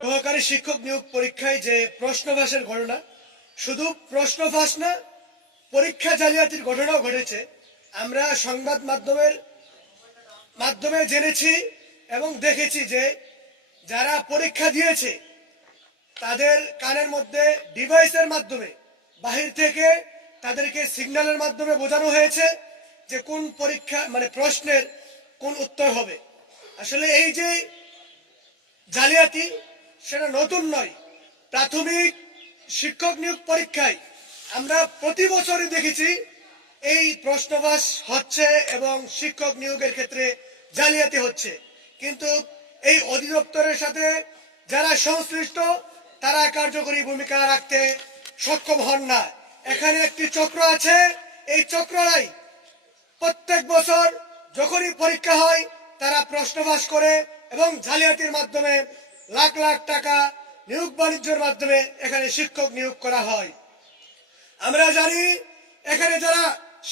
সহকারী শিক্ষক নিয়োগ পরীক্ষায় যে প্রশ্ন ফাঁসের ঘটনা, শুধু প্রশ্ন ফাঁস না, পরীক্ষা জালিয়াতির ঘটনাও ঘটেছে। আমরা সংবাদ মাধ্যমে জেনেছি এবং দেখেছি যে যারা পরীক্ষা দিয়েছে তাদের কানের মধ্যে ডিভাইসের মাধ্যমে বাহির থেকে তাদেরকে সিগন্যালের মাধ্যমে বোঝানো হয়েছে যে কোন পরীক্ষা প্রশ্নের কোন উত্তর হবে। আসলে এই যে জালিয়াতি সেটা নতুন নয়। প্রাথমিক শিক্ষক নিয়োগ পরীক্ষায় আমরা প্রতি বছরই দেখেছি এই প্রশ্নফাঁস হচ্ছে এবং শিক্ষক নিয়োগের ক্ষেত্রে জালিয়াতি হচ্ছে, কিন্তু এই অধিদপ্তরের সাথে যারা সংশ্লিষ্ট তারা কার্যকরী ভূমিকা রাখতে সক্ষম হন না। এখানে একটি চক্র আছে, এই চক্ররাই প্রত্যেক বছর যখনই পরীক্ষা হয় তারা প্রশ্নফাঁস করে এবং জালিয়াতির মাধ্যমে লাখ লাখ টাকা নিয়োগ বাণিজ্যের মাধ্যমে এখানে শিক্ষক নিয়োগ করা হয়। আমরা জানি এখানে যারা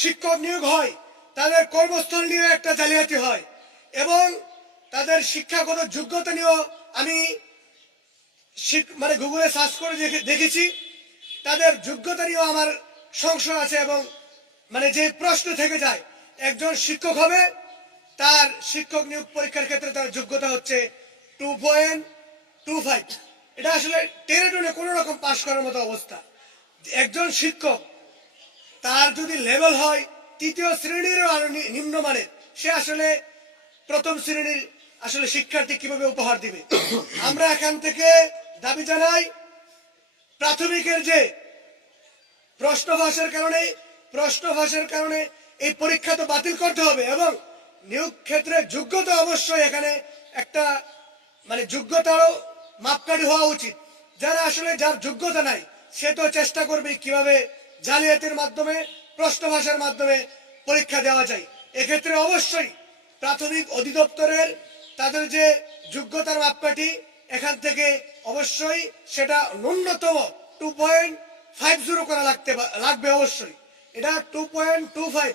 শিক্ষক নিয়োগ হয় তাদের কর্মস্থল নিয়ে একটা জালিয়াতি হয় এবং তাদের শিক্ষাগত যোগ্যতা নিয়েও আমি গুগলে সার্চ করে দেখেছি, তাদের যোগ্যতা নিয়েও আমার সংশয় আছে এবং যে প্রশ্ন থেকে যায় একজন শিক্ষক হবে তার শিক্ষক নিয়োগ পরীক্ষার ক্ষেত্রে তার যোগ্যতা হচ্ছে 2.25। এটা আসলে টেনে টুনে কোনো রকম পাশ করার মতো অবস্থা। একজন শিক্ষক তার যদি লেভেল হয় তৃতীয় শ্রেণীরও আরো নিম্নমানের, সে আসলে প্রথম শ্রেণীর আসলে শিক্ষার্থী কিভাবে উপহার দিবে? আমরা এখান থেকে দাবি জানাই প্রাথমিকের যে প্রশ্নফাঁসের কারণে এই পরীক্ষা তো বাতিল করতে হবে এবং নিয়োগ ক্ষেত্রে যোগ্যতা অবশ্যই এখানে একটা যোগ্যতারও মাপকাঠি হওয়া উচিত। যারা আসলে যার যোগ্যতা নাই সে তো চেষ্টা করবে কিভাবে জালিয়াতির মাধ্যমে প্রশ্নফাঁসের মাধ্যমে পরীক্ষা দেওয়া যায়। এক্ষেত্রে অবশ্যই প্রাথমিক অধিদপ্তরের তাদের যে যোগ্যতার মাপকাঠি এখান থেকে অবশ্যই সেটা ন্যূনতম 2.50 করা লাগবে অবশ্যই। এটা 2.25,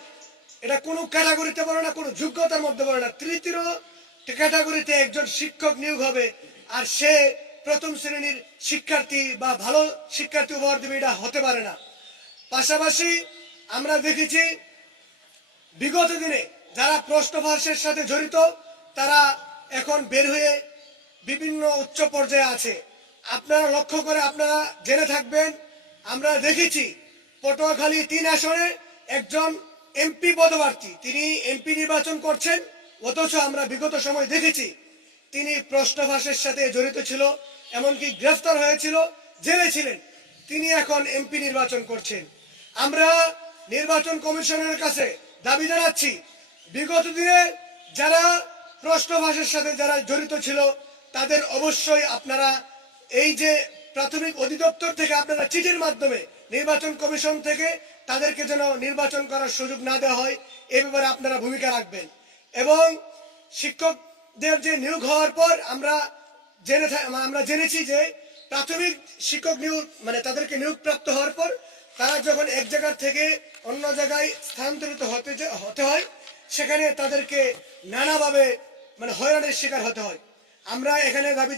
এটা কোনো ক্যাটাগরিতে পড়ে না, কোনো যোগ্যতার মধ্যে পড়ে না। তৃতীয় ক্যাটাগরিতে একজন শিক্ষক নিয়োগ হবে আর সে প্রথম শ্রেণীর শিক্ষার্থী বা ভালো শিক্ষার্থী উপহার দেবে, এটা হতে পারে না। পাশাপাশি আমরা দেখেছি বিগত দিনে যারা প্রশ্নফাঁসের সাথে জড়িত তারা এখন বের হয়ে বিভিন্ন উচ্চ পর্যায়ে আছে। আপনারা লক্ষ্য করে আপনারা জেনে থাকবেন, আমরা দেখেছি পটুয়াখালী 3 আসনে একজন এমপি পদপ্রার্থী, তিনি এমপি নির্বাচন করছেন, অথচ আমরা বিগত সময় দেখেছি তিনি প্রশ্নফাঁসের সাথে জড়িত ছিল, এমনকি গ্রেফতার হয়েছিল, জেলে ছিলেন। তিনি এখন এমপি নির্বাচন করছেন। আমরা নির্বাচন কমিশনের কাছে দাবি জানাচ্ছি বিগত দিনে যারা প্রশ্নফাঁসের সাথে যারা জড়িত ছিল তাদের অবশ্যই আপনারা এই যে প্রাথমিক অধিদপ্তর থেকে আপনারা চিঠির মাধ্যমে নির্বাচন কমিশন থেকে তাদেরকে যেন নির্বাচন করার সুযোগ না দেওয়া হয় এ ব্যাপারে আপনারা ভূমিকা রাখবেন। এবং শিক্ষকদের যে নিয়োগ হওয়ার পর আমরা জেনেছি যে প্রাথমিক শিক্ষক নিয়োগ তাদেরকে নিয়োগপ্রাপ্ত হওয়ার পর তারা যখন এক জায়গা থেকে অন্য জায়গায় স্থানান্তরিত হতে হয় সেখানে তাদেরকে নানাভাবে হয়রানির শিকার হতে হয়। আমরা এখানে দাবি